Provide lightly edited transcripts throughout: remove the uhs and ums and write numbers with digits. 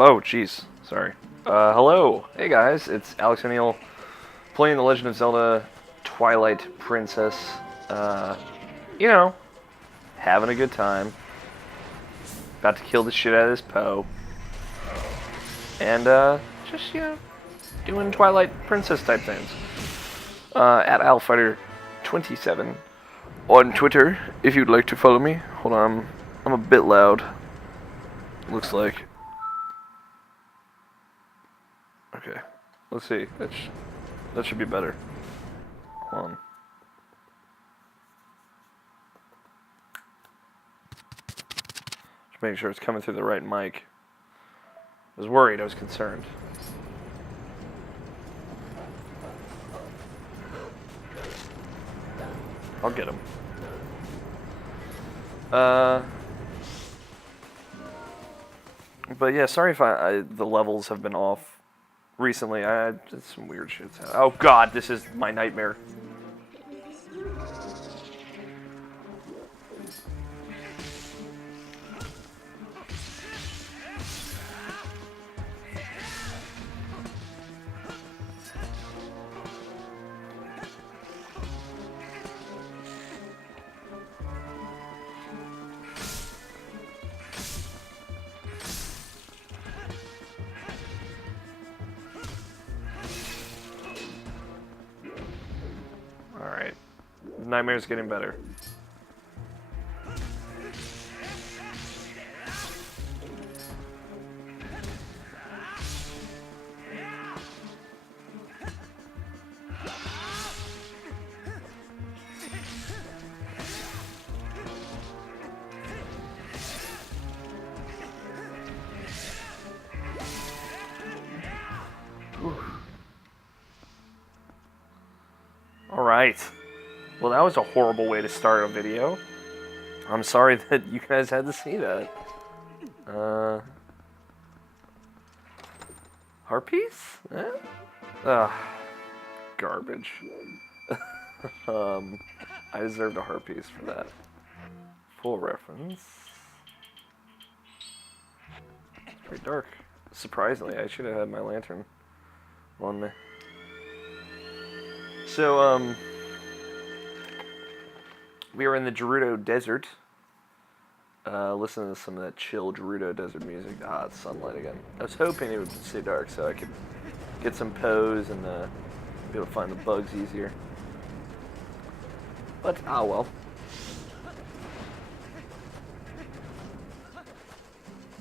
Whoa, jeez. Sorry. Hello. Hey guys, it's Alex O'Neill playing The Legend of Zelda Twilight Princess. Uh, you know, having a good time. About to kill the shit out of this Poe. And, just, doing Twilight Princess type things. At AlFighter27 on Twitter, if you'd like to follow me. Hold on, I'm a bit loud. Looks like. Okay, let's see. That should be better. Hold on. Just making sure it's coming through the right mic. I was worried. I was concerned. I'll get him. But yeah, sorry if the levels have been off recently. I did some weird shit. Oh god, this is my nightmare. Alright. Nightmare's getting better. Alright. Well, that was a horrible way to start a video. I'm sorry that you guys had to see that. Harpies? Eh? Ugh. Garbage. I deserved a Harpies for that. Full reference. It's pretty dark. Surprisingly, I should have had my lantern on me. So, we are in the Gerudo Desert. Listening to some of that chill Gerudo Desert music. Ah, it's sunlight again. I was hoping it would stay dark so I could get some pose and be able to find the bugs easier. But, ah well.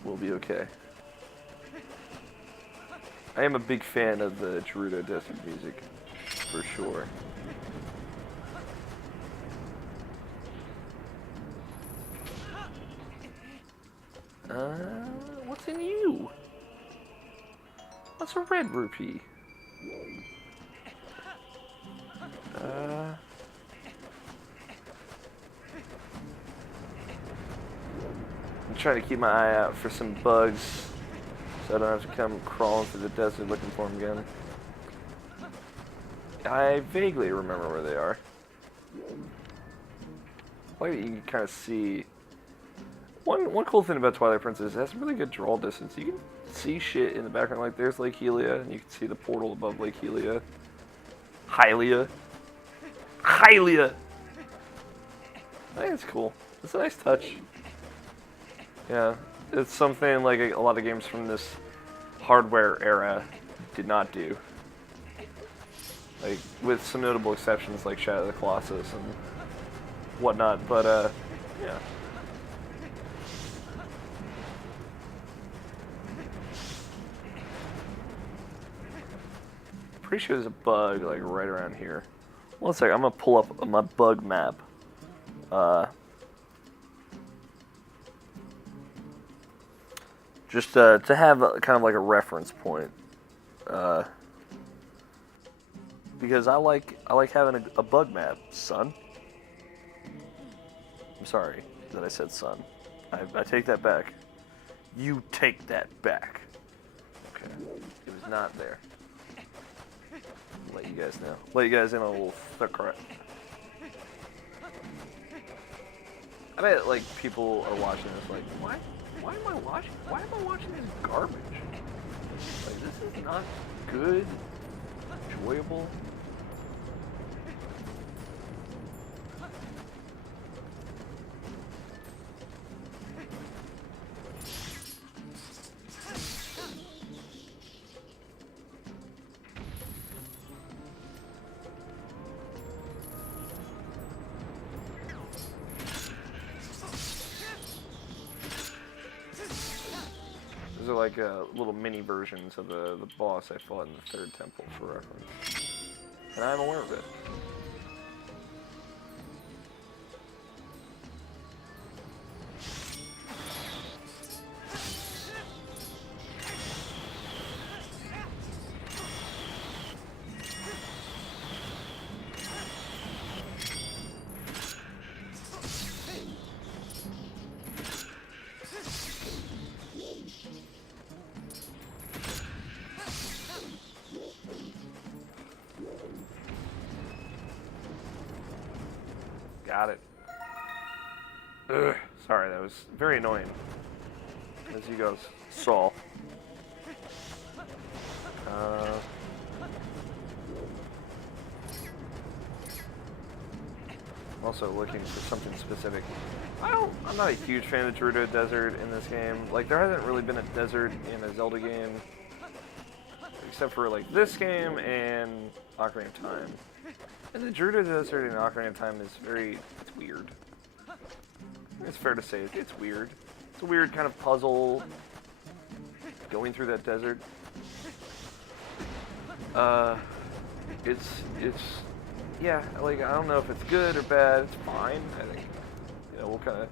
We'll be okay. I am a big fan of the Gerudo Desert music, for sure. What's in you? What's a red rupee? I'm trying to keep my eye out for some bugs so I don't have to come crawling through the desert looking for them again. I vaguely remember where they are. Like you can kind of see. One cool thing about Twilight Princess, it has really good draw distance. You can see shit in the background, like there's Lake Hylia, and you can see the portal above Lake Hylia. Hylia. Hylia! I think it's cool. It's a nice touch. Yeah, it's something like a lot of games from this hardware era did not do. Like, with some notable exceptions like Shadow of the Colossus and whatnot, but, yeah. Pretty sure there's a bug, like, right around here. One second, I'm gonna pull up my bug map. Just, to have kind of like a reference point. Because I like having a bug map, son. I'm sorry that I said son. I take that back. You take that back. Okay. It was not there. Let you guys know. Let you guys in on a little secret. I bet like people are watching this like, why am I watching this garbage? Like, this is not good, enjoyable. These are like little mini versions of the boss I fought in the third temple for reference. And I'm aware of it. Got it. Ugh, sorry, that was very annoying. As you guys saw. Also looking for something specific. I'm not a huge fan of the Gerudo Desert in this game. Like, there hasn't really been a desert in a Zelda game. Except for, like, this game and Ocarina of Time. And the Gerudo Desert in Ocarina of Time is it's weird. It's fair to say it's weird. It's a weird kind of puzzle going through that desert. Yeah, like, I don't know if it's good or bad. It's fine. I think, we'll kind of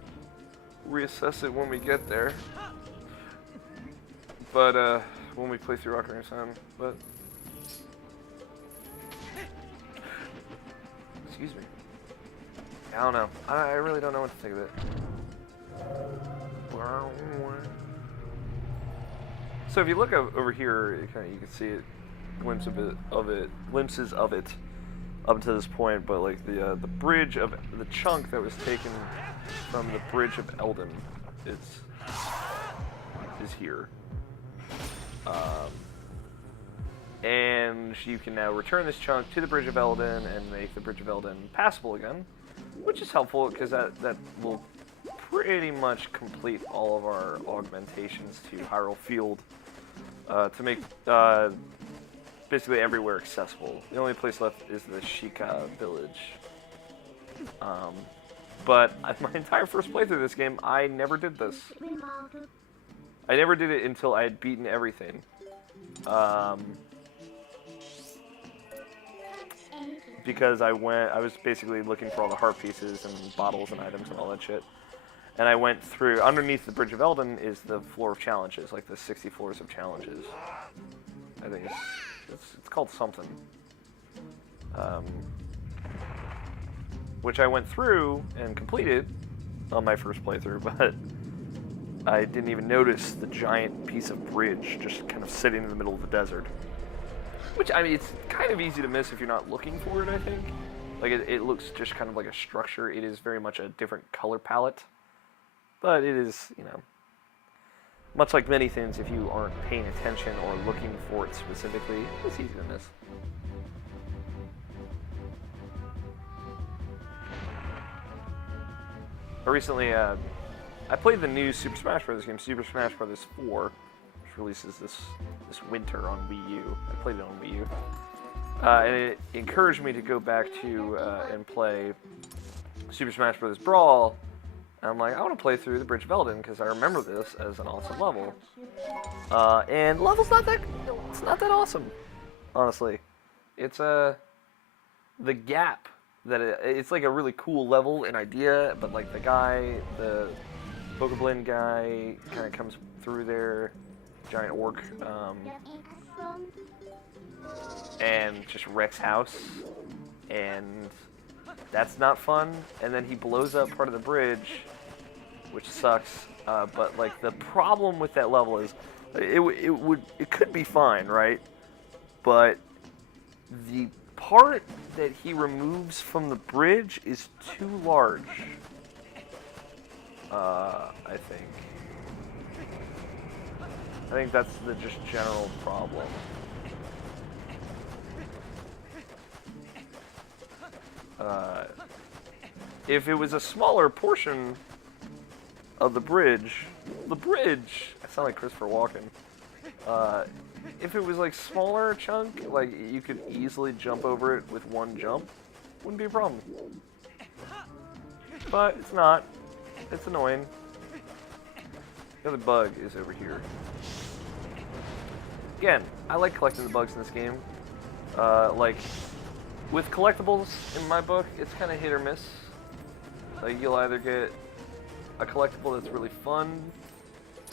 reassess it when we get there. But, when we play through Ocarina of Time. But, excuse me. I don't know. I really don't know what to think of it. So if you look over here, you can see it, glimpses of it up to this point. But like the bridge of the chunk that was taken from the bridge of Eldin is here. And you can now return this chunk to the Bridge of Eldin and make the Bridge of Eldin passable again, which is helpful because that will pretty much complete all of our augmentations to Hyrule Field to make basically everywhere accessible. The only place left is the Sheikah village. But my entire first playthrough of this game, I never did this. I never did it until I had beaten everything. Because I was basically looking for all the heart pieces and bottles and items and all that shit. And I went through, underneath the Bridge of Eldin is the floor of challenges, like the 60 floors of challenges. I think it's called something. Which I went through and completed on my first playthrough, but I didn't even notice the giant piece of bridge just kind of sitting in the middle of the desert. Which, I mean, it's kind of easy to miss if you're not looking for it, I think. Like, it looks just kind of like a structure. It is very much a different color palette. But it is, much like many things, if you aren't paying attention or looking for it specifically, it's easy to miss. But recently, I played the new Super Smash Bros. Game, Super Smash Bros. 4, which releases this winter on Wii U. I played it on Wii U. And it encouraged me to go back to and play Super Smash Bros. Brawl. And I'm like, I want to play through the Bridge of Eldin because I remember this as an awesome level. And the level's not that, it's not that awesome, honestly. It's the gap that it's like a really cool level and idea, but like the Bokoblin guy kind of comes through there, giant orc, and just wrecks house, and that's not fun. And then he blows up part of the bridge, which sucks. But like the problem with that level is, it could be fine, right? But the part that he removes from the bridge is too large. I think. I think that's the just general problem. If it was a smaller portion of the bridge, I sound like Christopher Walken. If it was like smaller chunk, like you could easily jump over it with one jump, wouldn't be a problem. But it's not. It's annoying. The other bug is over here. Again, I like collecting the bugs in this game. Like, with collectibles, in my book, it's kind of hit or miss. Like, you'll either get a collectible that's really fun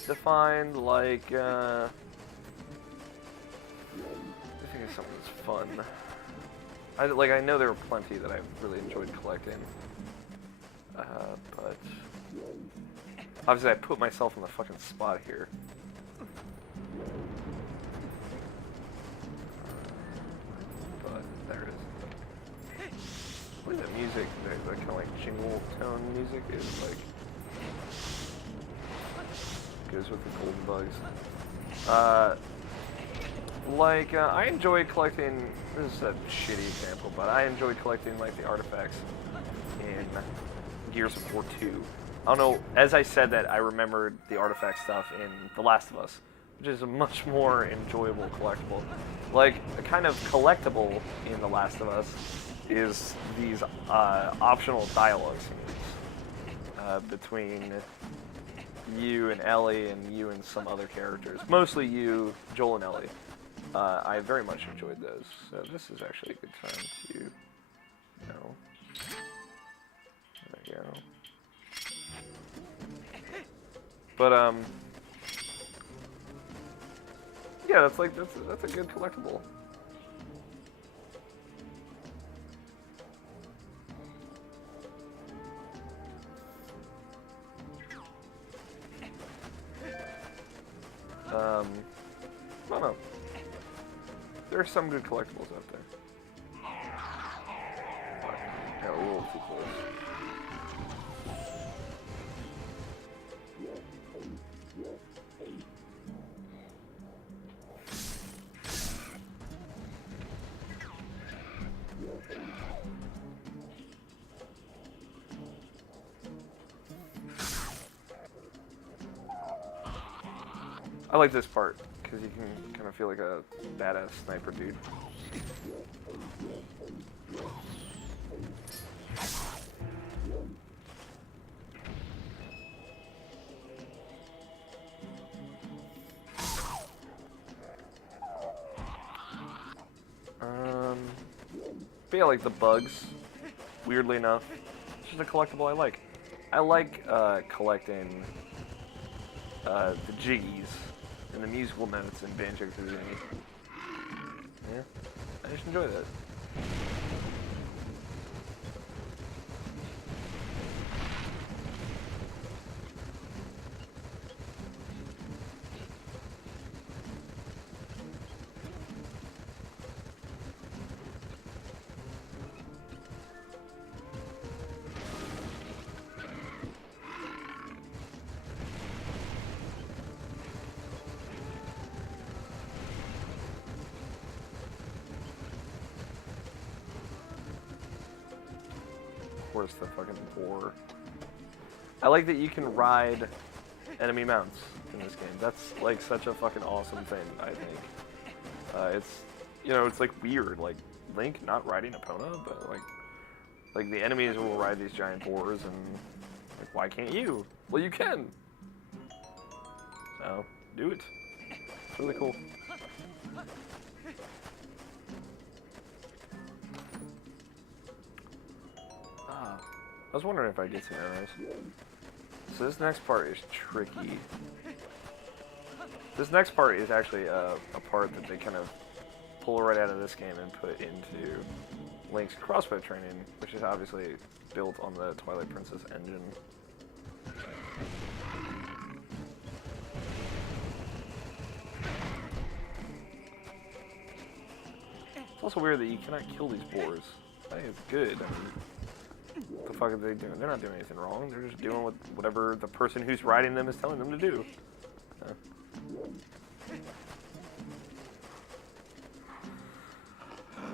to find, like, I think it's something that's fun. I know there were plenty that I really enjoyed collecting. But obviously I put myself on the fucking spot here. But there it is. What is that music? The kind of like jingle tone music is like goes with the golden bugs. I enjoy collecting. This is a shitty example, but I enjoy collecting like the artifacts in Gears of War 2. I don't know, as I said that, I remembered the artifact stuff in The Last of Us, which is a much more enjoyable collectible. Like, a kind of collectible in The Last of Us is these optional dialogue scenes between you and Ellie and you and some other characters. Mostly you, Joel and Ellie. I very much enjoyed those, so this is actually a good time to, you know, there we go. But yeah, that's a good collectible. I don't know. There are some good collectibles out there. Got a little too close. I like this part, because you can kind of feel like a badass sniper dude. But yeah, like the bugs, weirdly enough, it's just a collectible I like. I like collecting the jiggies and the musical notes in Banjo-Kazooie. Yeah, I just enjoy that. Where's the fucking boar? I like that you can ride enemy mounts in this game. That's like such a fucking awesome thing, I think. It's, you know, it's like weird, like Link not riding Epona, but like the enemies will ride these giant boars, and like, why can't you? Well, you can. So do it. It's really cool. I was wondering if I'd get some arrows. So this next part is tricky. This next part is actually a part that they kind of pull right out of this game and put into Link's crossbow training, which is obviously built on the Twilight Princess engine. It's also weird that you cannot kill these boars. I think it's good. I mean, what the fuck are they doing? They're not doing anything wrong. They're just doing whatever the person who's riding them is telling them to do.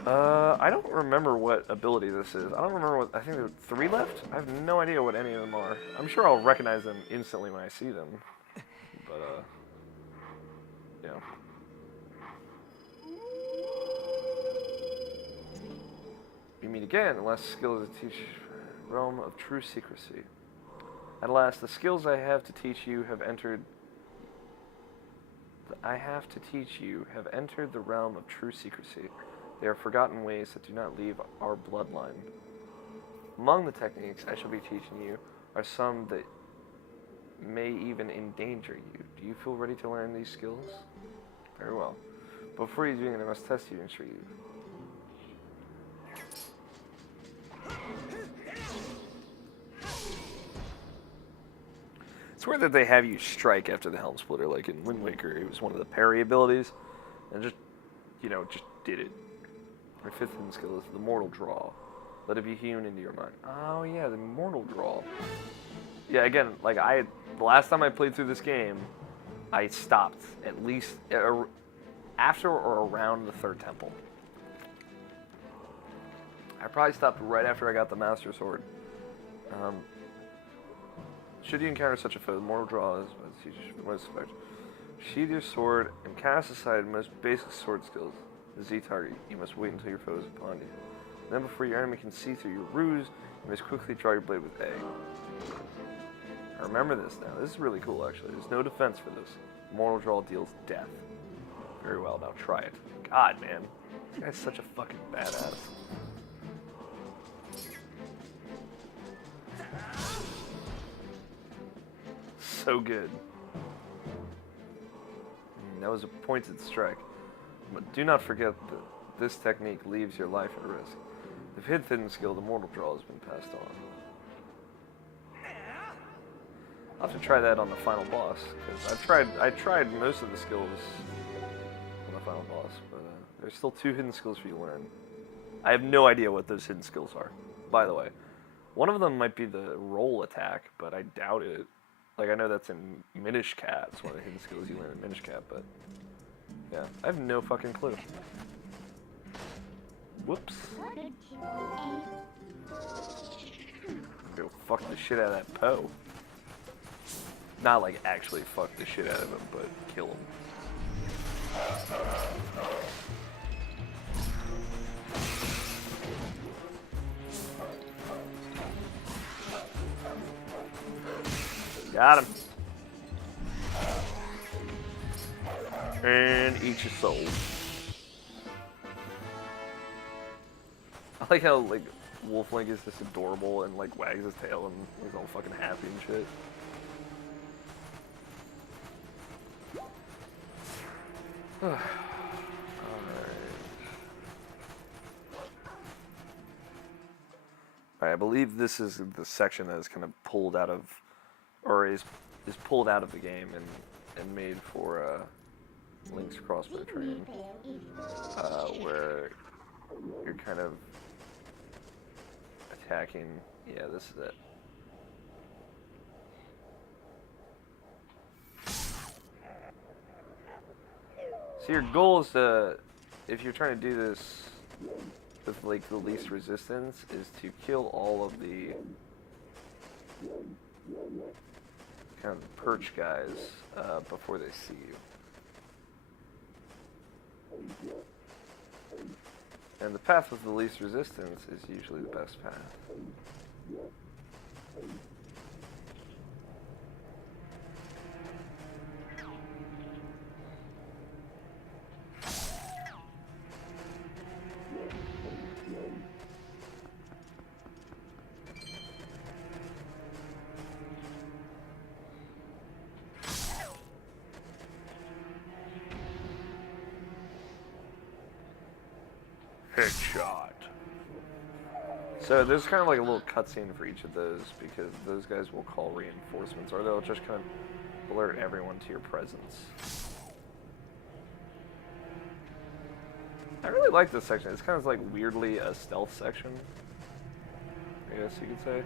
I don't remember what ability this is. I don't remember what... I think there are 3 left? I have no idea what any of them are. I'm sure I'll recognize them instantly when I see them. But, yeah. We meet again. The last skill is to teach realm of true secrecy. At last, the skills I have to teach you have entered... have entered the realm of true secrecy. They are forgotten ways that do not leave our bloodline. Among the techniques I shall be teaching you are some that may even endanger you. Do you feel ready to learn these skills? Very well. Before you do it, I must test you and ensure you. It's weird that they have you strike after the Helm Splitter, like in Wind Waker. It was one of the parry abilities, and just, just did it. My 5th hidden skill is the Mortal Draw. Let it be hewn into your mind. Oh yeah, the Mortal Draw. Yeah, again, like the last time I played through this game, I stopped at least after or around the 3rd temple. I probably stopped right after I got the Master Sword. Should you encounter such a foe, the Mortal Draw is most effective. Sheathe your sword and cast aside most basic sword skills. The Z target, you must wait until your foe is upon you. Then before your enemy can see through your ruse, you must quickly draw your blade with A. I remember this now. This is really cool, actually. There's no defense for this. Mortal Draw deals death. Very well, now try it. God, man. This guy's such a fucking badass. So good. That was a pointed strike. But do not forget that this technique leaves your life at risk. The 5th hidden skill, the Mortal Draw, has been passed on. I'll have to try that on the final boss, because I tried most of the skills on the final boss, but there's still 2 hidden skills for you to learn. I have no idea what those hidden skills are, by the way. One of them might be the roll attack, but I doubt it. Like, I know that's in Minish Cap. It's one of the hidden skills you learn in Minish Cap, but... yeah, I have no fucking clue. Whoops. Go fuck the shit out of that Poe. Not like actually fuck the shit out of him, but kill him. Got him. And eat your soul. I like how, like, Wolf Link is just adorable and, like, wags his tail and he's all fucking happy and shit. Alright. Alright, I believe this is the section that is kind of pulled out of, or is pulled out of the game and made for, Link's crossbow training, where you're kind of attacking. Yeah, this is it. So your goal is to, if you're trying to do this with like the least resistance, is to kill all of the kind of perch guys before they see you. And the path with the least resistance is usually the best path. Headshot. So there's kind of like a little cutscene for each of those, because those guys will call reinforcements, or they'll just kind of alert everyone to your presence. I really like this section. It's kind of like weirdly a stealth section. I guess you could say.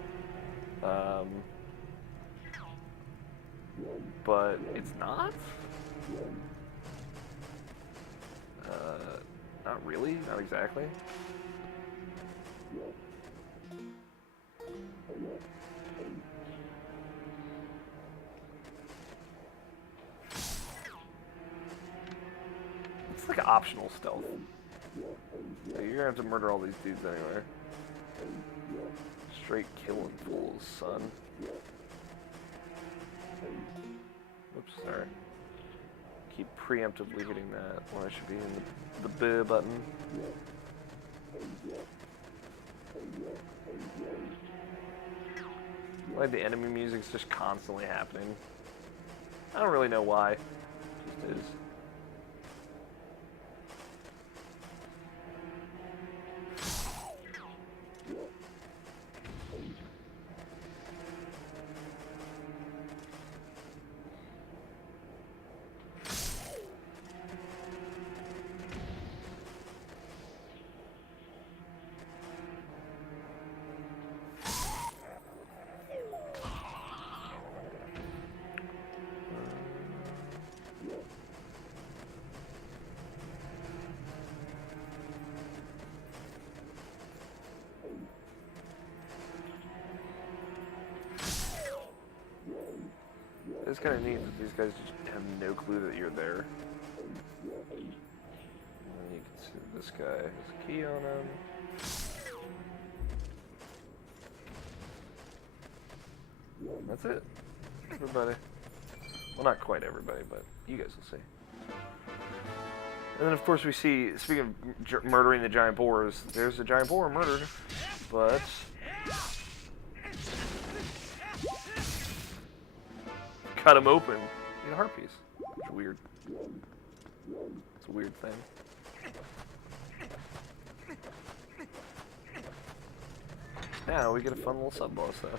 But it's not? Not really, not exactly. It's like optional stealth. You're gonna have to murder all these dudes anyway. Straight killing fools, son. Oops, sorry. Keep preemptively hitting that when I should be hitting the B button. Like the enemy music's just constantly happening. I don't really know why. It just is. It's kind of neat that these guys just have no clue that you're there. And you can see this guy has a key on him. That's it. Everybody. Well, not quite everybody, but you guys will see. And then, of course, we see, speaking of murdering the giant boars, there's a giant boar murdered, but... cut him open. He's a heart piece. It's weird. It's a weird thing. Now we get a fun little sub-boss, though.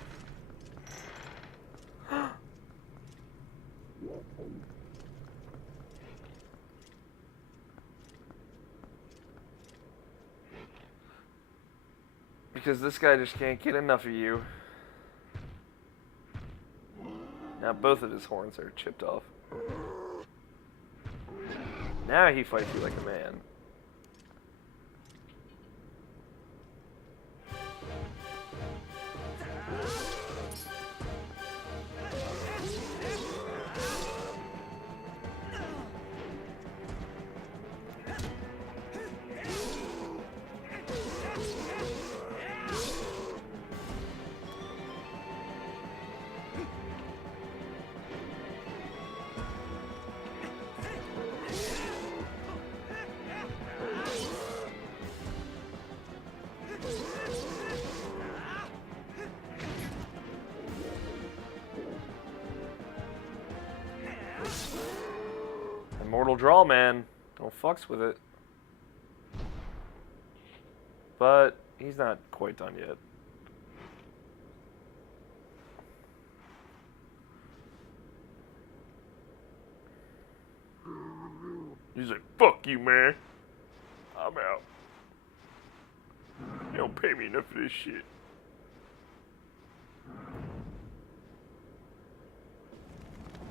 Because this guy just can't get enough of you. Now both of his horns are chipped off. Now he fights you like a man. Immortal draw, man. Don't fucks with it. But he's not quite done yet. He's like, fuck you, man. I'm out. You don't pay me enough for this shit.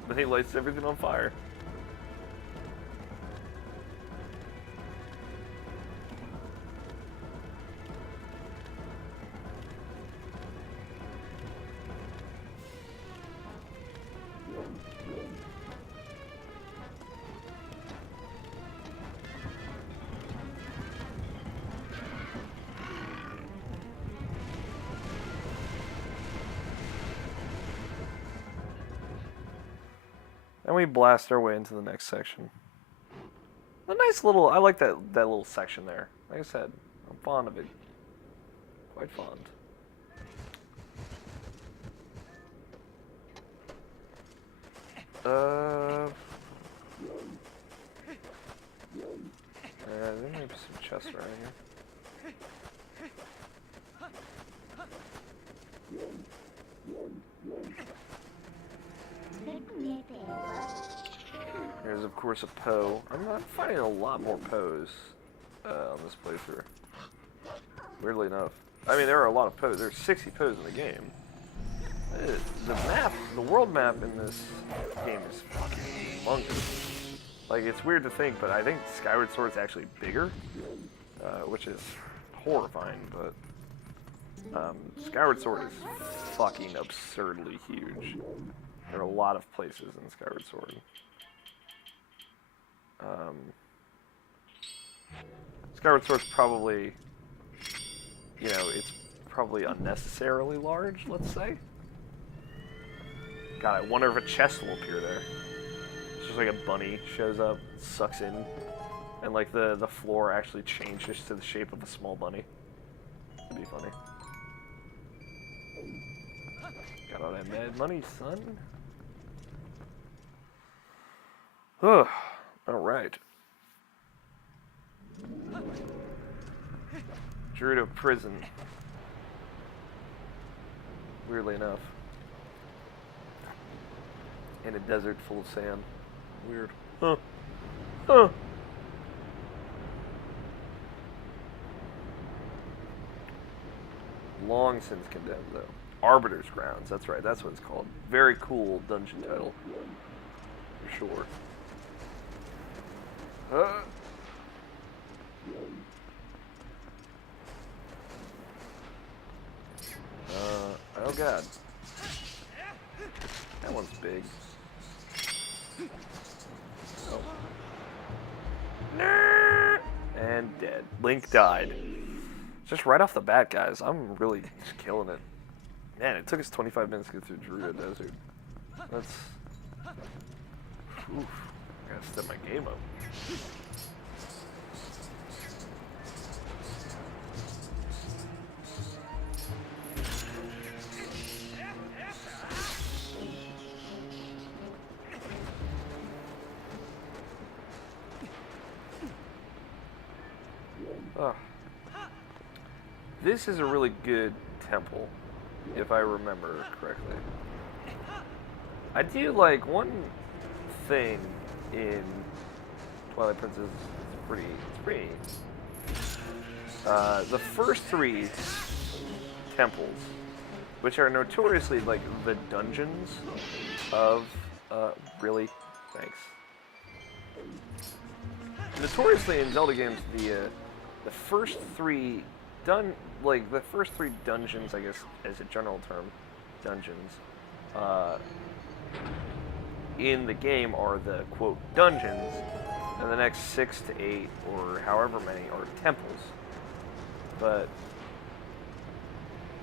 Then he lights everything on fire. And we blast our way into the next section. A nice little, I like that little section there. Like I said, I'm fond of it. Quite fond. There may be some chests around here. There's of course a poe. I'm finding a lot more poes on this playthrough. Weirdly enough. I mean, there are a lot of poses. There's 60 poses in the game. The map, the world map in this game is fucking humongous. Like, it's weird to think, but I think Skyward Sword is actually bigger, which is horrifying, but Skyward Sword is fucking absurdly huge. There are a lot of places in Skyward Sword. Skyward Sword's probably, you know, it's probably unnecessarily large, let's say. God, I wonder if a chest will appear there. It's just like a bunny shows up, sucks in, and like the floor actually changes to the shape of a small bunny. That'd be funny. Got all that mad money, son. Ugh. Alright. Gerudo prison. Weirdly enough. In a desert full of sand. Weird. Huh. Huh. Long since condemned, though. Arbiter's Grounds, that's right, that's what it's called. Very cool dungeon title. For sure. Oh god. That one's big. Oh. And dead. Link died. Just right off the bat, guys. I'm really just killing it. Man, it took us 25 minutes to get through Gerudo Desert. That's... Oof. I gotta step my game up. This is a really good temple, if I remember correctly. I do like one thing in Twilight Princess. It's pretty. The first three temples, which are notoriously like the dungeons of really, thanks. Notoriously in Zelda games, the first three dungeons, I guess, as a general term, dungeons, in the game are the, quote, dungeons, and the next 6 to 8, or however many, are temples. But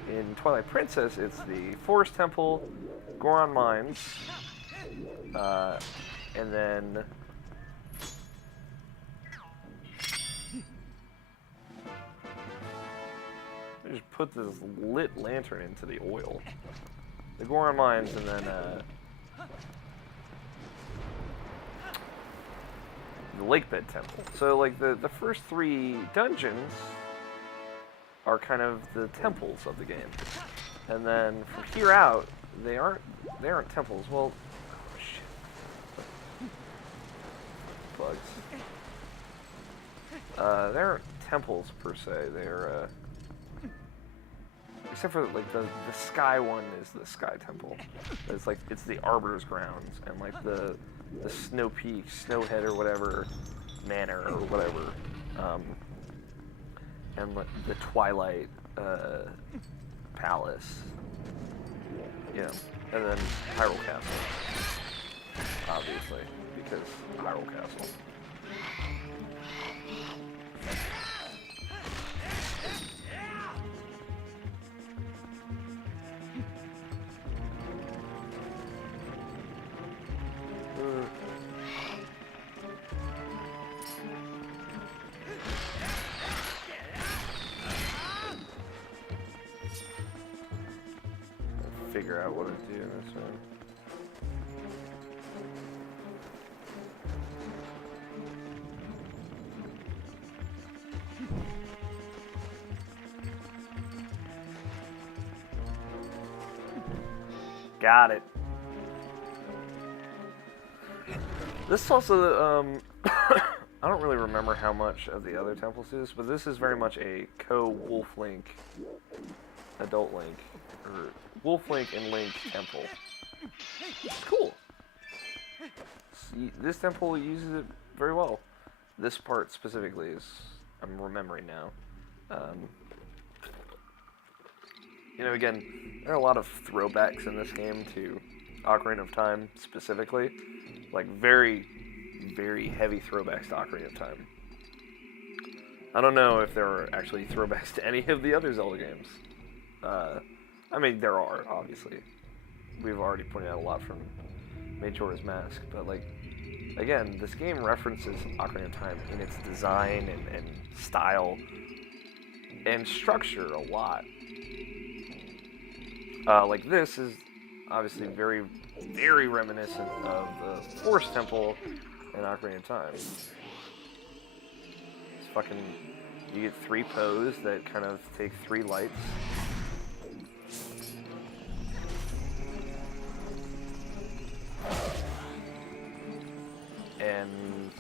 in Twilight Princess, it's the Forest Temple, Goron Mines, and then... I just put this lit lantern into the oil. The Goron Mines, and then the Lakebed Temple. So, like, the first three dungeons are kind of the temples of the game, and then from here out, they aren't temples. Well, oh, shit. Bugs. They aren't temples per se. They're except for like the sky one is the Sky Temple. It's like it's the Arbiter's Grounds, and like the Snow Peak, Snowhead or whatever manor or whatever, and like the Twilight Palace, you know, and then Hyrule Castle, obviously, because Hyrule Castle. Figure out what to do in this one. Got it. This is also I don't really remember how much of the other temples do this, but this is very much a co-Wolf Link, Adult Link, or Wolf Link and Link temple. Cool. See, this temple uses it very well. This part specifically is, I'm remembering now. You know, again, there are a lot of throwbacks in this game to Ocarina of Time specifically. Like, very, very heavy throwbacks to Ocarina of Time. I don't know if there are actually throwbacks to any of the other Zelda games. I mean, there are, obviously. We've already pointed out a lot from Majora's Mask, but, like, again, this game references Ocarina of Time in its design and style and structure a lot. Like, this is obviously very, very reminiscent of the Forest Temple in Ocarina of Time. It's fucking... You get 3 poes that kind of take 3 lights. And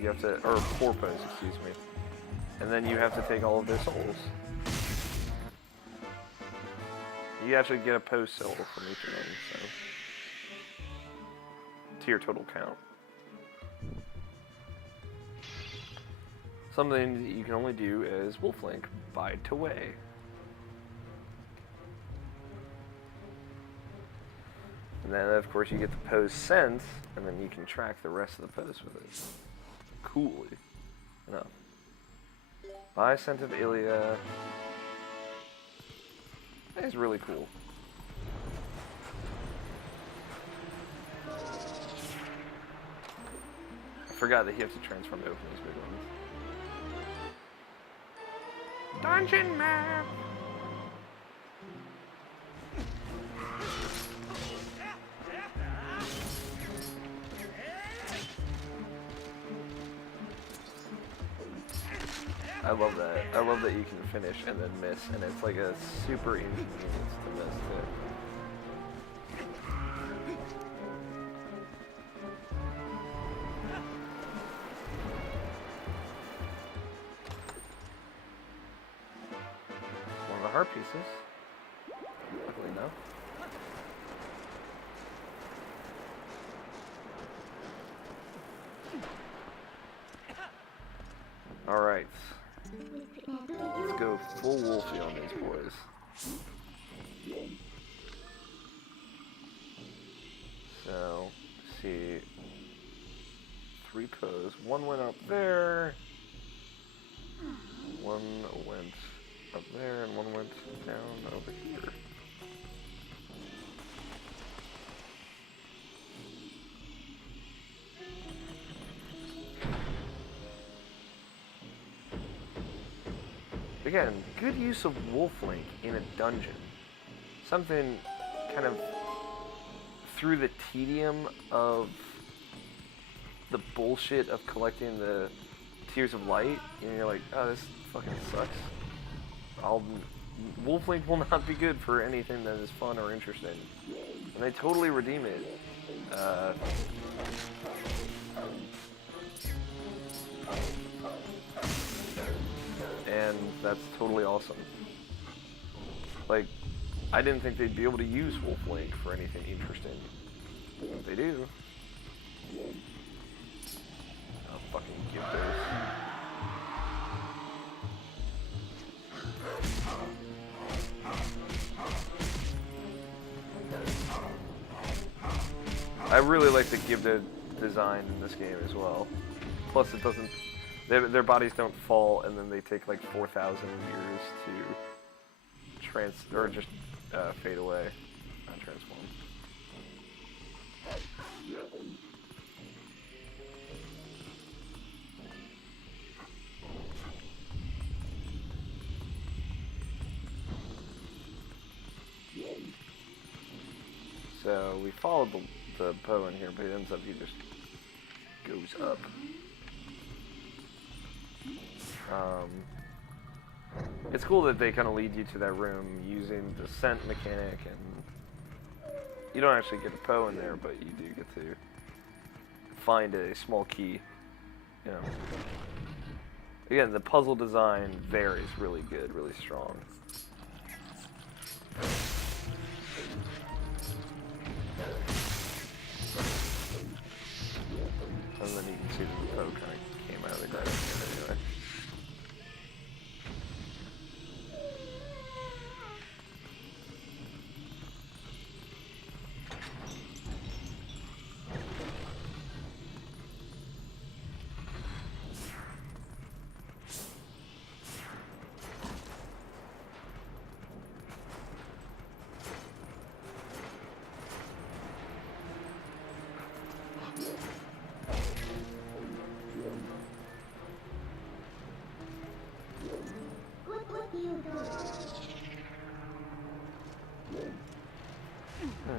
you have to... Or 4 poes, excuse me. And then you have to take all of their souls. You actually get a poe soul from each of them, so... to your total count. Something that you can only do as Wolf Link by Toei. And then, of course, you get the poe's scent, and then you can track the rest of the poes with it. Coolly enough. By Scent of Ilia. That is really cool. I forgot that you have to transform to open these big ones. Dungeon map! I love that. I love that you can finish and then miss, and it's like a super inconvenience to miss too. One of the heart pieces. Luckily enough. Alright. Let's go full Wolfie on these boys. So, let's see. 3 poes. One went up there. One went up there, and one went down over here. Again, good use of Wolf Link in a dungeon. Something kind of through the tedium of the bullshit of collecting the Tears of Light, and you're like, oh, this fucking sucks. Wolf Link will not be good for anything that is fun or interesting. And they totally redeem it. And that's totally awesome. Like, I didn't think they'd be able to use Wolf Link for anything interesting. But they do. I'll fucking give those. I really like the Gibda design in this game as well. Plus, it doesn't... Their bodies don't fall, and then they take like 4,000 years to fade away, not transform. So we followed the bow in here, but it ends up he just goes up. It's cool that they kind of lead you to that room using the scent mechanic, and you don't actually get a Poe in there, but you do get to find a small key you know. Again, the puzzle design varies really good, really strong. And then you can see that the poe kind of came out of the ground anyway.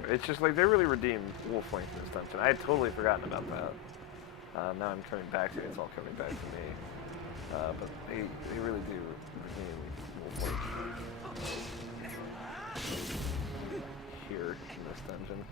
It's just like they really redeemed Wolf Link in this dungeon. I had totally forgotten about that. Now I'm coming back to it. It's all coming back to me. But they really do redeem Wolf Link here in this dungeon.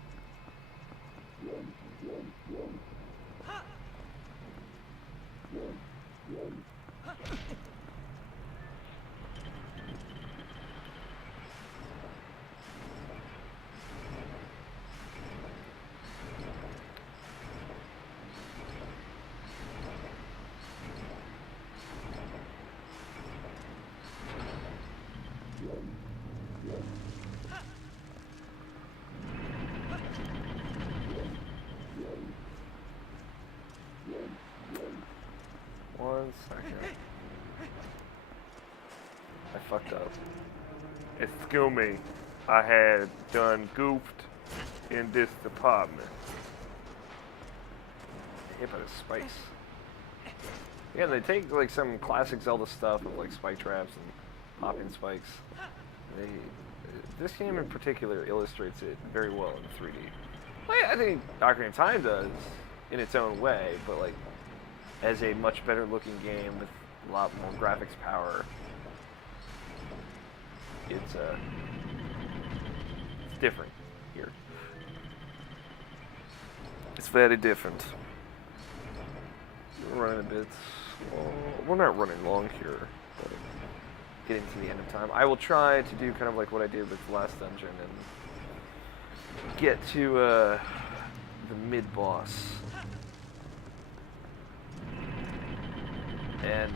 One second. I fucked up. Excuse me. I had done goofed in this department. Hit by the spikes. Yeah, they take like some classic Zelda stuff of like spike traps and hopping spikes. This game in particular illustrates it very well in 3D. Well, I think Ocarina of Time does in its own way, but like as a much better looking game with a lot more graphics power, it's different here. It's very different. We're running a bit. Well, we're not running long here, but getting to the end of time. I will try to do kind of like what I did with the last dungeon and get to the mid-boss and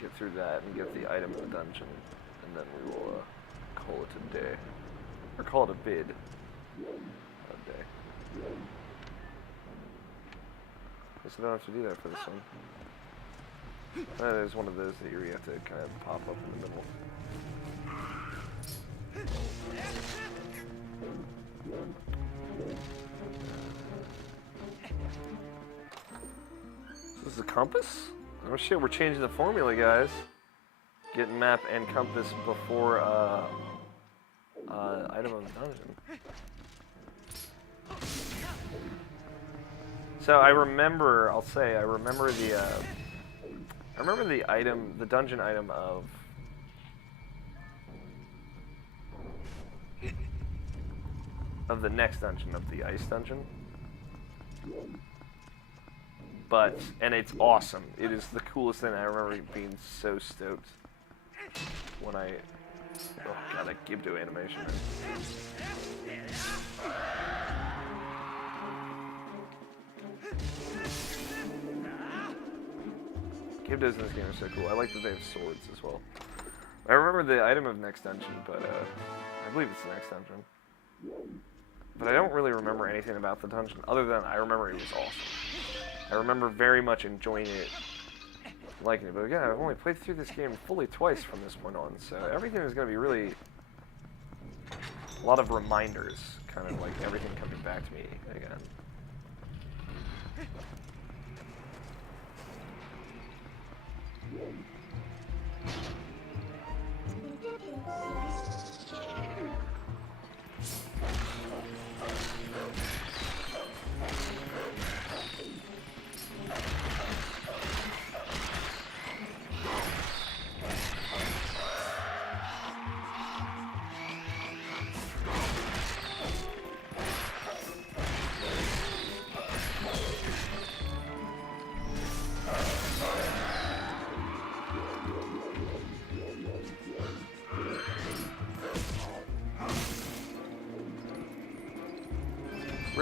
get through that and get the item in the dungeon, and then we will call it a day, or call it a bid. A day. Guess I don't have to do that for this one. That is one of those that you have to kind of pop up in the middle. This is the compass? Oh shit, we're changing the formula, guys. Get map and compass before item of the dungeon. So I remember, I remember the item, the dungeon item of the next dungeon, of the ice dungeon. But, and it's awesome. It is the coolest thing. I remember being so stoked when I, oh god, that Gibdo animation. Gibdos in this game are so cool. I like that they have swords as well. I remember the item of next dungeon, but I believe it's the next dungeon. But I don't really remember anything about the dungeon, other than I remember it was awesome. I remember very much enjoying it, liking it. But again, I've only played through this game fully twice from this point on, so everything is going to be really a lot of reminders, kind of like everything coming back to me again.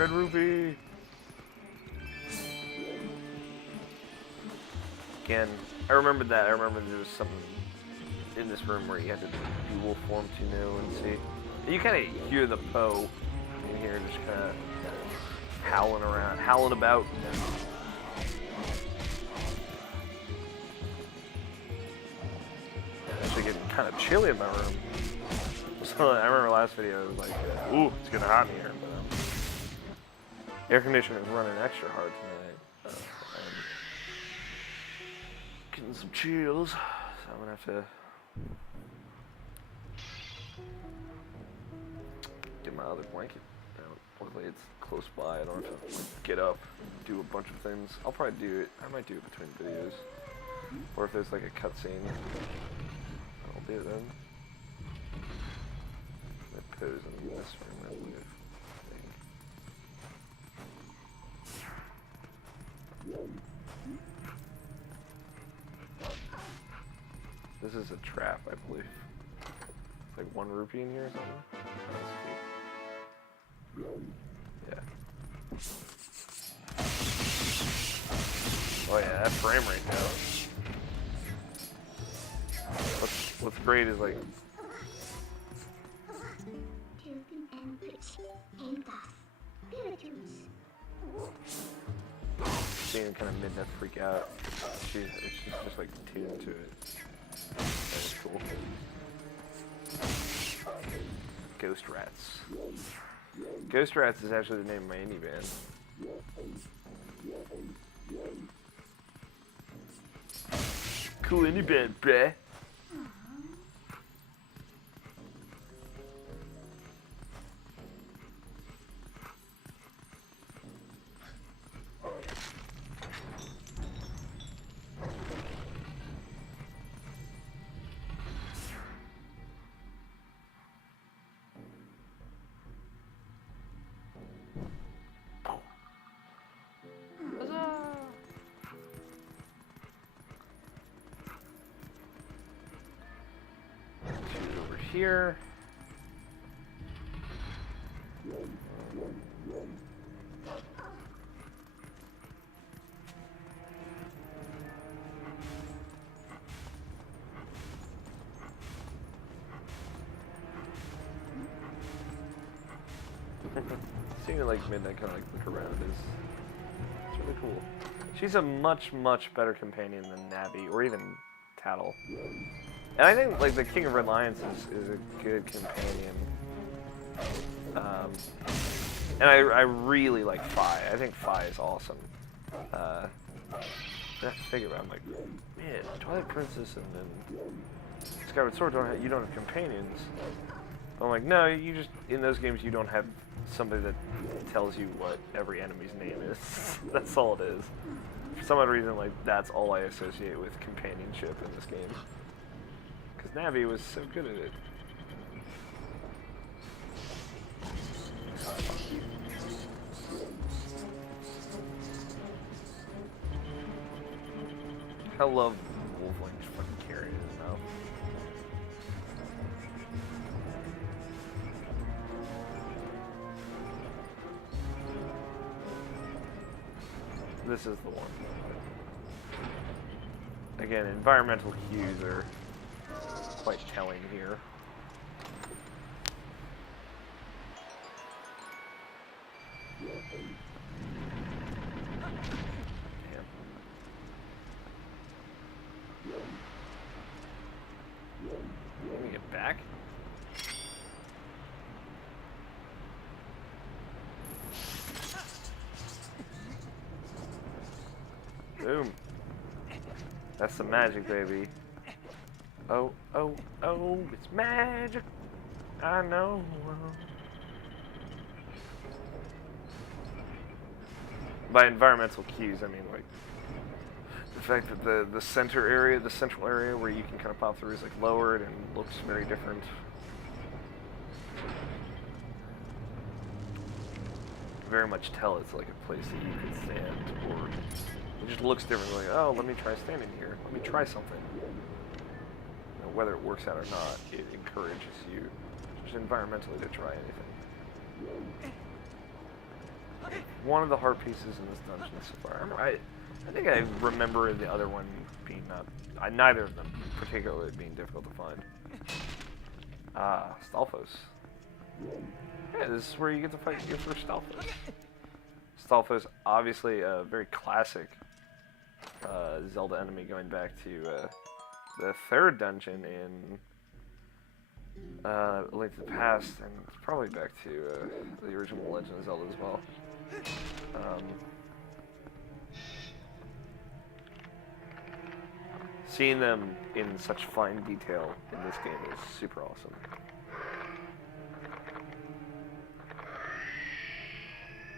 red rupee. Again, I remembered that. I remember there was something in this room where you had to do wolf form to know and see. And you kind of hear the Poe in here just kind of howling around, howling about. It's actually getting kind of chilly in my room. So I remember last video, it was like, ooh, it's getting hot in here. But, air conditioner is running extra hard tonight. Getting some chills, so I'm gonna have to get my other blanket out. Luckily it's close by, I don't have to like, get up, do a bunch of things. I'll probably do it, I might do it between videos. Or if there's like a cutscene, I'll do it then. I pose in this room, I believe. This is a trap, I believe. It's like 1 rupee in here or something. Yeah. Oh yeah, that frame rate now. What's great is like seeing kind of Midnight freak out. She's just like tuned to it. That's cool. Ghost Rats. Ghost Rats is actually the name of my indie band. Cool indie band, bruh. Here. Seeing it like Midnight kind of like look around is it's really cool. She's a much better companion than Navi or even Tattle. And I think like the King of Red Lions is a good companion. And I really like Fi. I think Fi is awesome. I have to think about it. I'm like, man, Twilight Princess and then Skyward Sword you don't have companions. But I'm like, no, you just in those games you don't have somebody that tells you what every enemy's name is. That's all it is. For some odd reason, like that's all I associate with companionship in this game. Because Navi was so good at it. I love Wolfling just fucking carrying his mouth. This is the one. Again, environmental cues are quite telling here. Damn. Let me get back. Boom. That's the magic, baby. Oh, oh, oh, it's magic. I know. By environmental cues, I mean like the fact that the center area, the central area where you can kind of pop through is like lowered and looks very different. Very much tell it's like a place that you can stand, or it just looks different. Like, oh, let me try standing here. Let me try something. You know, whether it works out or not, it encourages you just environmentally to try anything. one of the heart pieces in this dungeon so far. I think I remember the other one being neither of them particularly being difficult to find. Stalfos. Yeah, this is where you get to fight your first Stalfos. Stalfos, obviously a very classic Zelda enemy, going back to the third dungeon in A Link to the Past, and probably back to the original Legend of Zelda as well. Seeing them in such fine detail in this game is super awesome.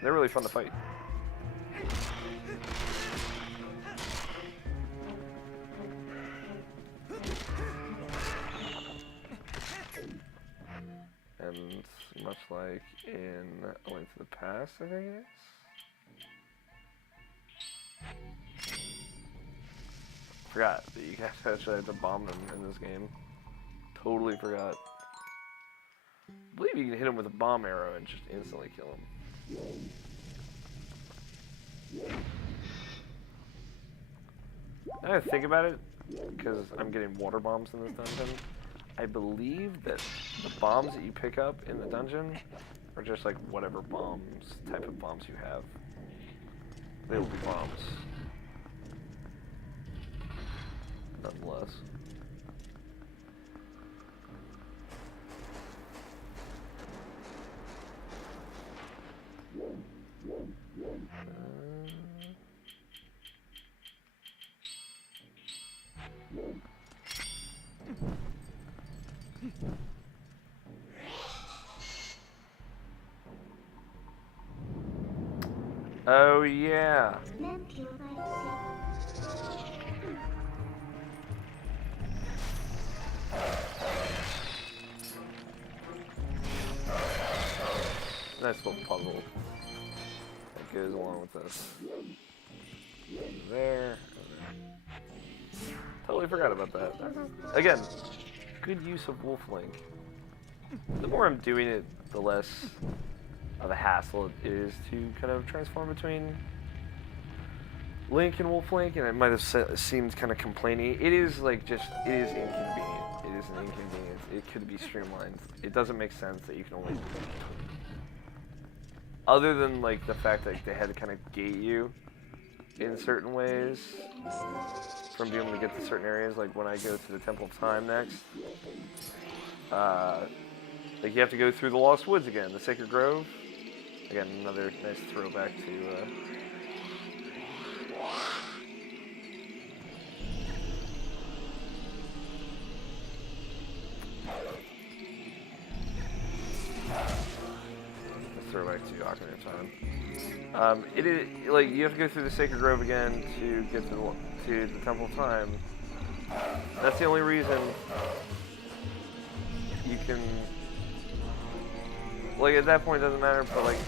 They're really fun to fight. And much like in A Link to the Past, I think it is. Forgot that you guys actually have to bomb them in this game. Totally forgot. I believe you can hit him with a bomb arrow and just instantly kill him. Now I think about it, because I'm getting water bombs in this dungeon, I believe that the bombs that you pick up in the dungeon are just like whatever type of bombs you have. They will be bombs. Nonetheless. Oh yeah. Nice little puzzle that goes along with this. There. Totally forgot about that. Again, good use of Wolf Link. The more I'm doing it, the less of a hassle it is to kind of transform between Link and Wolf Link, and it might have seemed kind of complainy. It is like it is inconvenient. It is an inconvenience. It could be streamlined. It doesn't make sense that you can only, other than like the fact that they had to kind of gate you in certain ways from being able to get to certain areas. Like when I go to the Temple of Time next, like you have to go through the Lost Woods again, the Sacred Grove. Again, another nice throwback to Ocarina of Time. It is like you have to go through the Sacred Grove again to get to the Temple of Time. That's the only reason you can. Like at that point, it doesn't matter. But like,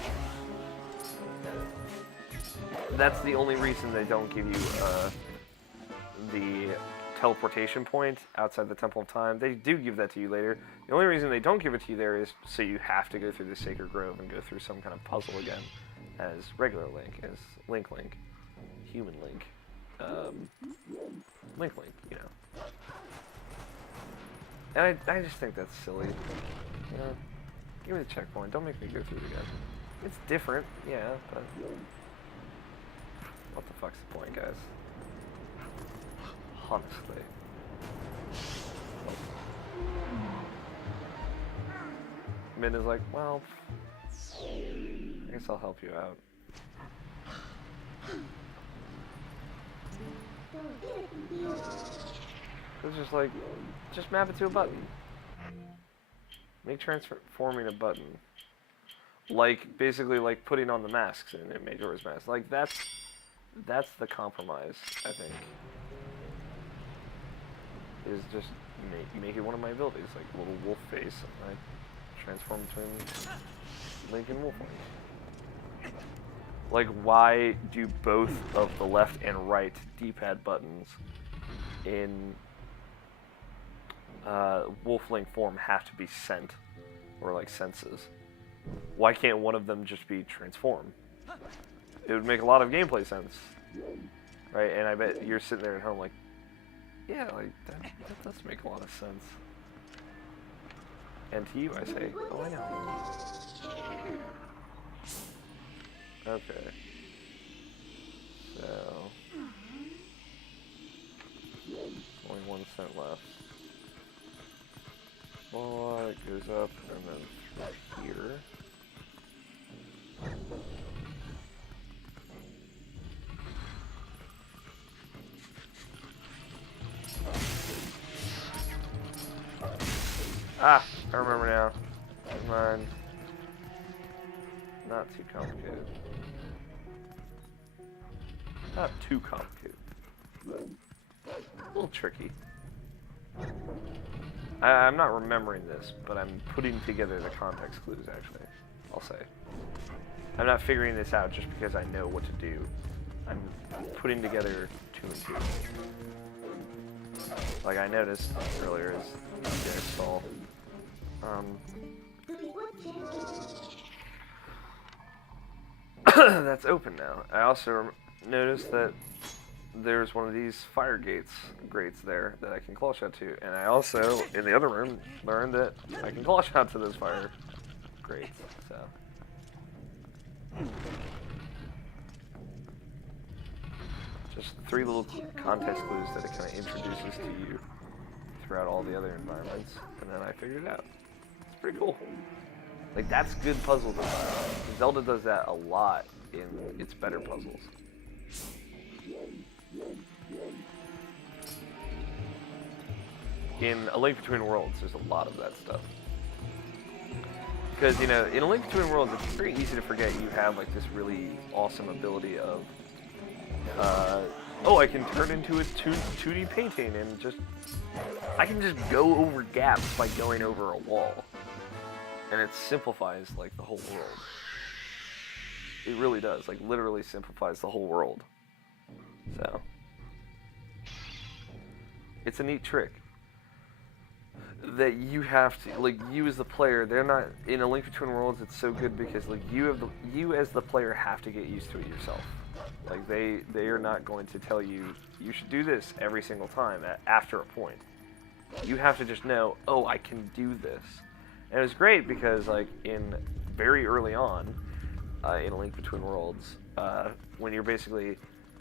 that's the only reason they don't give you the teleportation point outside the Temple of Time. They do give that to you later. The only reason they don't give it to you there is so you have to go through the Sacred Grove and go through some kind of puzzle again as regular Link, as Link, human Link, Link, you know. And I just think that's silly. You know, give me the checkpoint. Don't make me go through it again. It's different, yeah, but what the fuck's the point, guys? Honestly. Min is like, well, I guess I'll help you out. It's just like, just map it to a button. Make transforming a button. Like, basically like putting on the masks in Majora's Mask. Like, that's the compromise, I think. Is just make it one of my abilities, like a little wolf face, and I transform between Link and Wolf Link. Like, why do both of the left and right D-pad buttons in Wolf Link form have to be sent, or like senses? Why can't one of them just be transform? it would make a lot of gameplay sense, right? And I bet you're sitting there at home like, yeah, like that does make a lot of sense. And to you, I say, oh, I know. Okay. So, only 1 cent left. Well, it goes up and then through here. Ah, I remember now. Never mind. Not too complicated. Not too complicated, but a little tricky. I'm not remembering this, but I'm putting together the context clues, actually, I'll say. I'm not figuring this out just because I know what to do. I'm putting together 2 and 2. Like I noticed earlier as Derek saw. That's open now. I also noticed that there's one of these fire grates there that I can claw shot to, and I also, in the other room, learned that I can claw shot to those fire grates, so. Just 3 little context clues that it kind of introduces to you throughout all the other environments, and then I figured it out. It's pretty cool. Like, that's good puzzle design. Zelda does that a lot in its better puzzles. In A Link Between Worlds, there's a lot of that stuff. Because, you know, in A Link Between Worlds, it's very easy to forget you have, like, this really awesome ability of, oh, I can turn into a 2D painting and just, I can just go over gaps by going over a wall. And it simplifies, like, the whole world. It really does, like, literally simplifies the whole world. So, it's a neat trick that you have to, like, you as the player, they're not, in A Link Between Worlds, it's so good because, like, you as the player have to get used to it yourself. Like, they are not going to tell you, you should do this every single time after a point. You have to just know, oh, I can do this. And it's great because, like, in very early on, in A Link Between Worlds, when you're basically,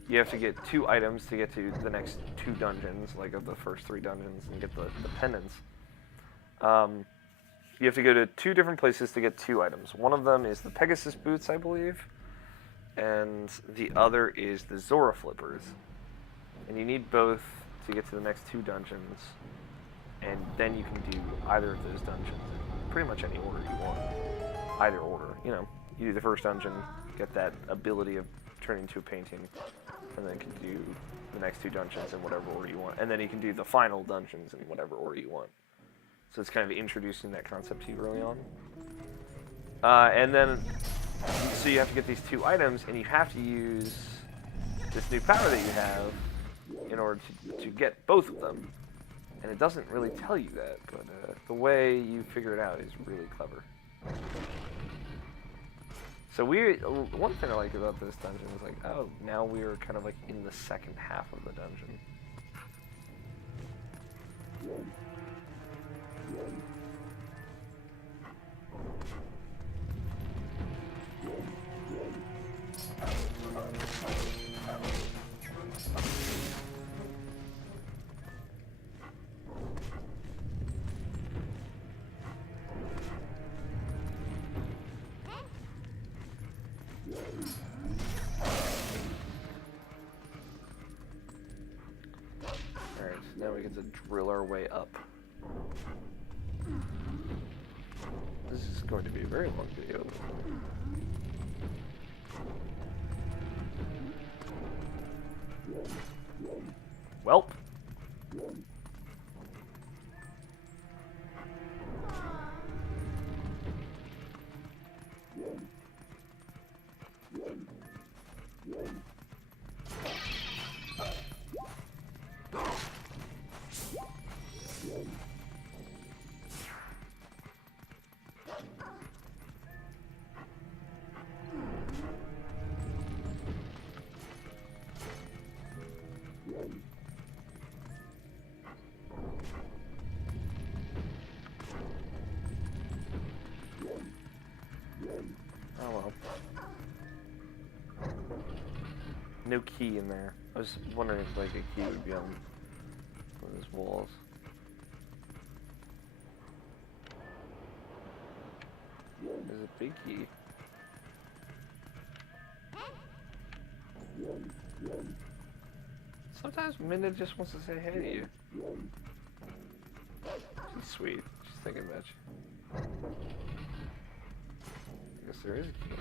you have to get 2 items to get to the next 2 dungeons, like of the first 3 dungeons, and get the pendants. You have to go to 2 different places to get 2 items. One of them is the Pegasus boots, I believe, and the other is the Zora flippers. And you need both to get to the next 2 dungeons, and then you can do either of those dungeons in pretty much any order you want. Either order, you know. You do the first dungeon, get that ability of turning into a painting, and then can do the next 2 dungeons in whatever order you want. And then you can do the final dungeons in whatever order you want. So it's kind of introducing that concept to you early on. And then, so you have to get these 2 items, and you have to use this new power that you have in order to get both of them. And it doesn't really tell you that, but the way you figure it out is really clever. So one thing I like about this dungeon is like, oh, now we're kind of like in the second half of the dungeon. Alright, so now we get to drill our way up. This is going to be a very long video. Welp. No key in there. I was wondering if like a key would be on one of those walls. There's a big key. Sometimes Minda just wants to say hey to you. She's sweet. She's thinking about you. I guess there is a key.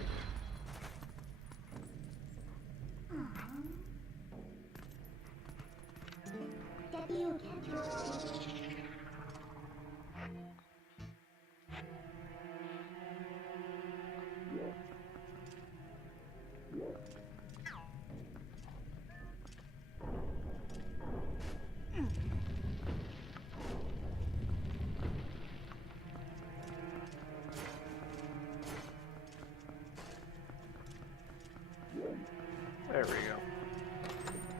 There we go.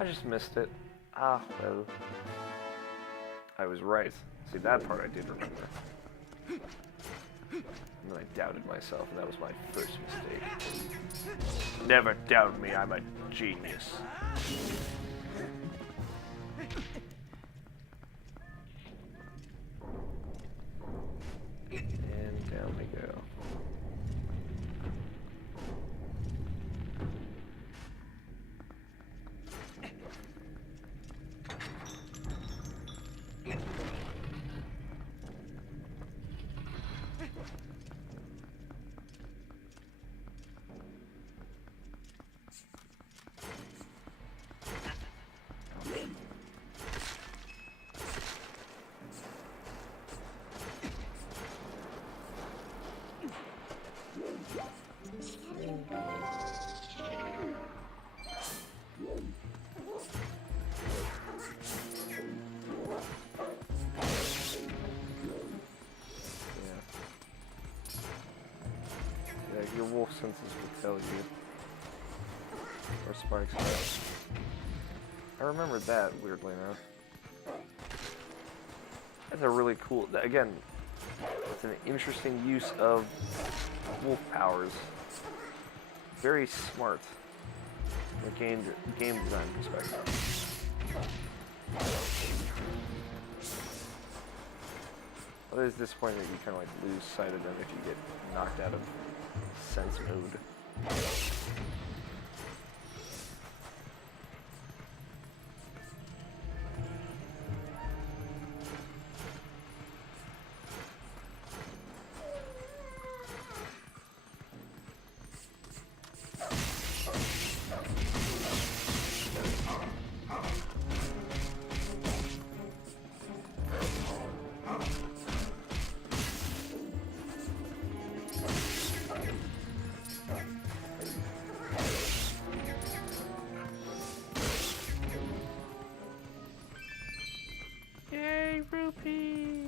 I just missed it. Ah, well. I was right. See, that part I did remember. And then I doubted myself, and that was my first mistake. Never doubt me, I'm a genius. And down we go. Your wolf senses will tell you. Or spikes are. I remember that, weirdly enough. That's a really cool... Again, it's an interesting use of wolf powers. Very smart from a game design perspective. Well, there's this point that you kind of like lose sight of them if you get knocked out of sense mode. Yay, rupee!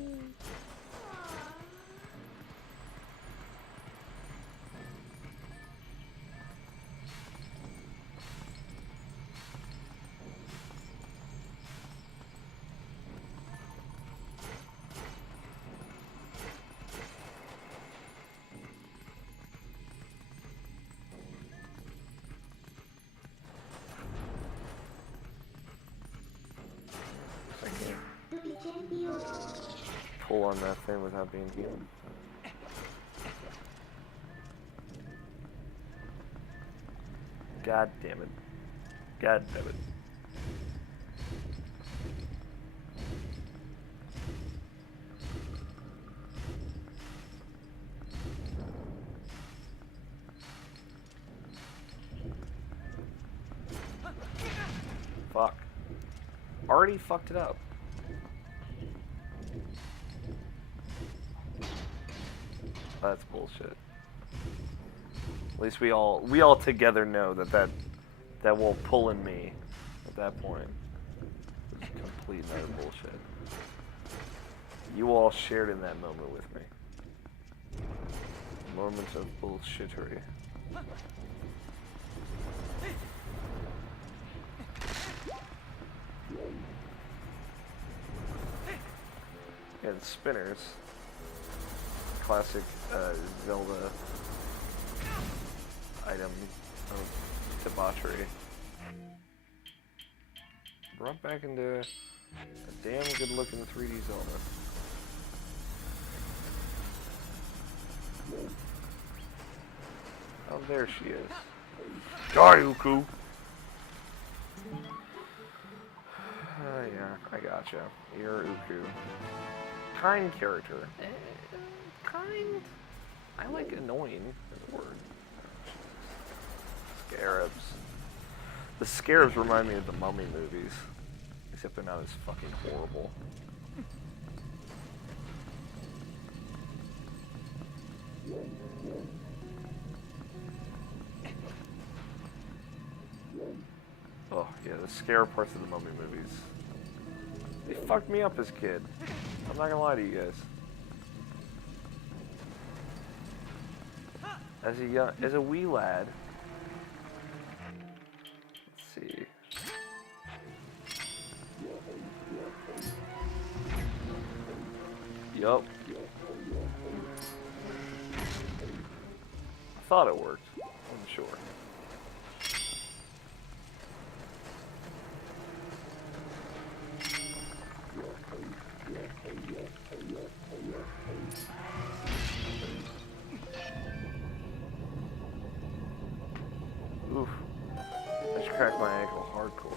Pull on that thing without being healed. God damn it. God damn it. Fuck. Already fucked it up. That's bullshit. At least we all together know that won't pull in me at that point. It's complete and utter bullshit. You all shared in that moment with me. Moments of bullshittery. And spinners. Classic Zelda item of debauchery. brought back into a damn good-looking 3D Zelda. Oh, there she is. Die, Uku! Yeah, I gotcha. You're Uku. Kind character. Kind? I like annoying as a word. Scarabs. The scarabs remind me of the Mummy movies. Except they're not as fucking horrible. Oh, yeah, the scare parts of the Mummy movies. They fucked me up as a kid. I'm not gonna lie to you guys. As a wee lad. Let's see. Yup. I thought it worked. I'm sure. Oof. I just cracked my ankle hardcore.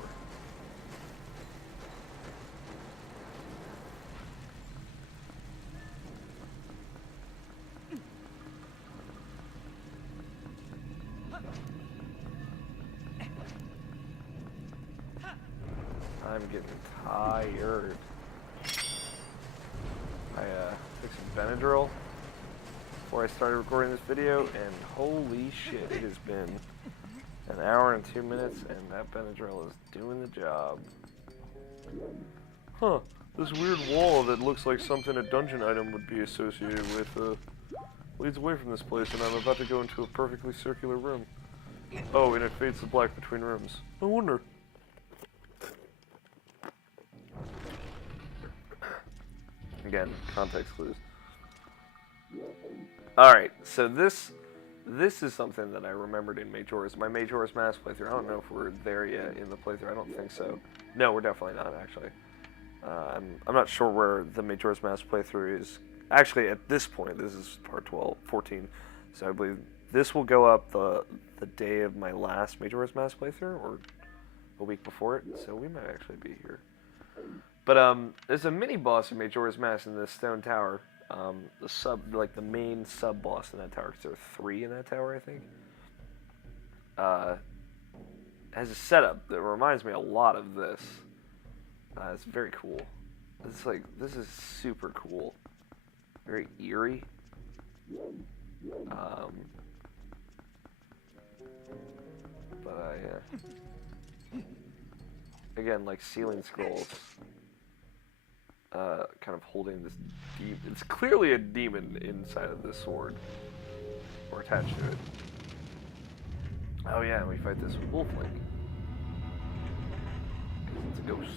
I'm getting tired. I took some Benadryl before I started recording this video, and holy shit, it has been an hour and 2 minutes, and that Benadryl is doing the job. Huh, this weird wall that looks like something a dungeon item would be associated with, leads away from this place, and I'm about to go into a perfectly circular room. Oh, and it fades to black between rooms. I wonder. Again, context clues. Alright, so this is something that I remembered in my Majora's Mask playthrough. I don't know if we're there yet in the playthrough. I don't think so. No, we're definitely not, actually. I'm not sure where the Majora's Mask playthrough is. Actually, at this point, this is part 14. So I believe this will go up the day of my last Majora's Mask playthrough, or a week before it. So we might actually be here. But there's a mini boss in Majora's Mask in this stone tower. The main sub boss in that tower. Because there are 3 in that tower, I think. Has a setup that reminds me a lot of this. It's very cool. This is super cool. Very eerie. But again, like ceiling scrolls. Kind of holding this it's clearly a demon inside of this sword. Or attached to it. Oh yeah, and we fight this wolfling. It's a ghost.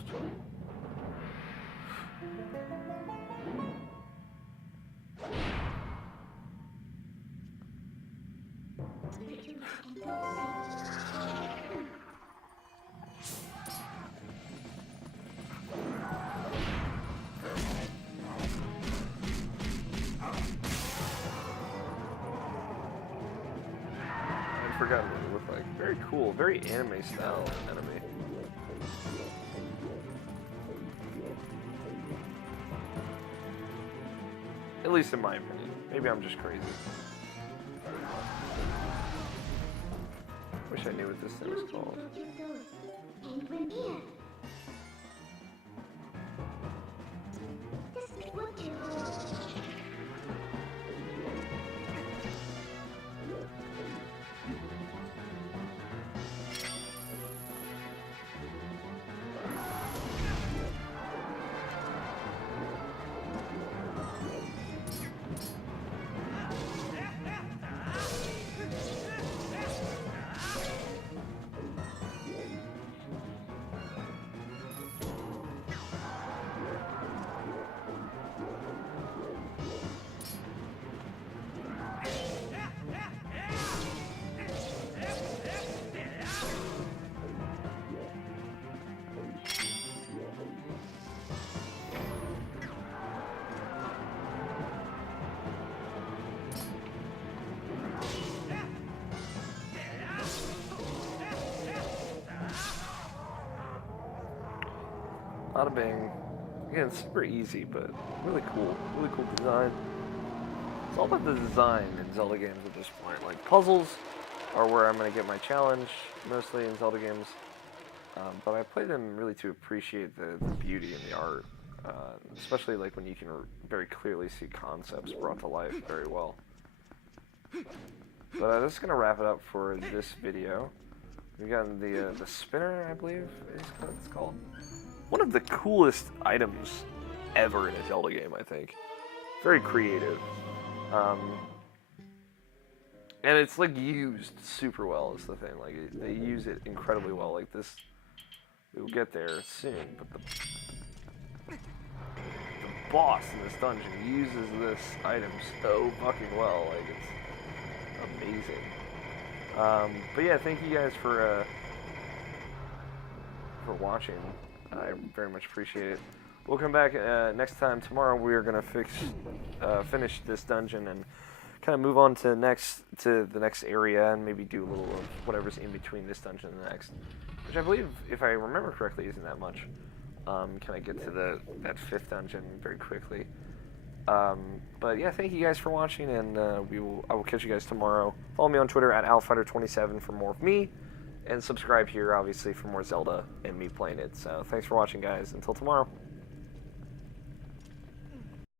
I'd forgotten what it looked like. Very cool, very anime style enemy. At least in my opinion. Maybe I'm just crazy. Wish I knew what this thing was called. Bada bing. Again, it's super easy, but really cool. Really cool design. It's all about the design in Zelda games at this point. Like, puzzles are where I'm going to get my challenge, mostly in Zelda games. But I play them really to appreciate the beauty and the art. Especially like when you can very clearly see concepts brought to life very well. But this is going to wrap it up for this video. We got the spinner, I believe is what it's called. One of the coolest items ever in a Zelda game, I think. Very creative. And it's like used super well is the thing. Like they use it incredibly well. Like this, we'll get there soon. But the boss in this dungeon uses this item so fucking well. Like it's amazing. But yeah, thank you guys for watching. I very much appreciate it. We'll come back next time. Tomorrow we are gonna finish this dungeon and kind of move on to the next area and maybe do a little of whatever's in between this dungeon and the next, which I believe, if I remember correctly, isn't that much. Can I get to that 5th dungeon very quickly? But yeah, thank you guys for watching, and I will catch you guys tomorrow. Follow me on Twitter at alfighter27 for more of me, and subscribe here obviously for more Zelda and me playing it. So thanks for watching, guys. Until tomorrow.